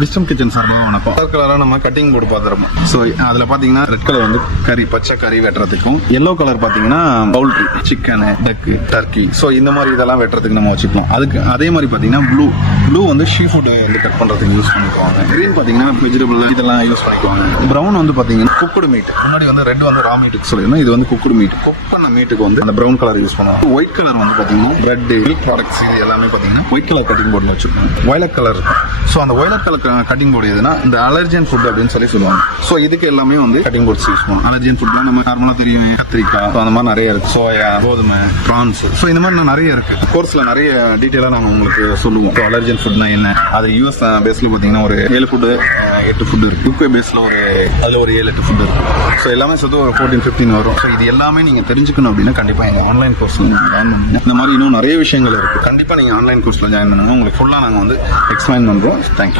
Wisdom kitchen சார்பாக வணக்கம். Colour கலராக நம்ம கட்டிங் போர்டு பார்த்துருப்போம். ஸோ அதில் பார்த்தீங்கன்னா ரெட் கலர் வந்து கறி, பச்சை கறி வெட்டுறதுக்கும், எல்லோ கலர் பார்த்தீங்கன்னா பவுல்ட்ரி, சிக்கனு, டக்கு, டர்க்கி, ஸோ இந்த மாதிரி இதெல்லாம் வெட்டுறதுக்கு நம்ம வச்சுக்கலாம். அதுக்கு அதே மாதிரி பார்த்தீங்கன்னா ப்ளூ வந்து ஷீ ஃபுட் வந்து கட் பண்ணுறதுக்கு யூஸ் பண்ணிக்குவாங்க. கிரீன் பார்த்தீங்கன்னா வெஜிடபிள் இதெல்லாம் யூஸ் பண்ணிக்குவாங்க. ப்ரௌன் வந்து பார்த்தீங்கன்னா குக்குடு மீட், முன்னாடி வந்து ரெட் வந்து ரா மீட்டுக்கு சொல்லியிருந்தோம், இது வந்து குக்குடு மீட். குக் பண்ண மீட்டுக்கு வந்து அந்த ப்ரௌன் கலர் யூஸ் பண்ணுவாங்க. ஒயிட் கலர் வந்து பார்த்தீங்கன்னா பிரெட், மில்க் ப்ராடக்ட்ஸ் இது எல்லாமே பார்த்தீங்கன்னா ஒயிட் கலர் கட்டிங் போர்டில் வச்சுருக்கோம். வயலட் கலர் இருக்கும். ஸோ அந்த வயலட் கலர் கட்டிங் போர்டு எதுனா இந்த அலர்ஜன் ஃபுட் அப்படின்னு சொல்லுவாங்க. ஸோ இதுக்கு எல்லாமே வந்து கட்டிங் போர்ட்ஸ் யூஸ் பண்ணுவோம். அலர்ஜன் ஃபுட் நம்ம நார்மலாக தெரியும், கத்திரிக்காய், அந்த மாதிரி நிறைய இருக்கு. சோயா, கோதுமை, ப்ரான்ஸ், ஸோ இந்த மாதிரி நிறைய இருக்கு. கோர்ஸ்ல நிறைய டீட்டெயிலாக நாங்கள் உங்களுக்கு சொல்லுவோம். ஸோ அலர்ஜன் ஃபுட்னா என்ன, அது யூஎஸ் பேஸ்ல பார்த்தீங்கன்னா ஒரு 7 ஃபுட்டு 8 ஃபுட் இருக்கு. யூகே பேஸ்ல அதில் ஒரு 7-8 ஃபுட் இருக்கு. ஸோ எல்லாமே சேர்த்து ஒரு 14-15 வரும். ஸோ இது எல்லாமே நீங்க தெரிஞ்சுக்கணும் அப்படின்னா கண்டிப்பா எங்க ஆன்லைன் கோர்ஸ்ல ஜாயின் பண்ணுங்க. இந்த மாதிரி இன்னும் நிறைய விஷயங்கள் இருக்கு. கண்டிப்பா நீங்க ஆன்லைன் கோர்ஸ்ல ஜாயின் பண்ணுங்க. உங்களுக்கு ஃபுல்லா நாங்கள் வந்து எக்ஸ்பிளைன் பண்றோம். தேங்க்யூ.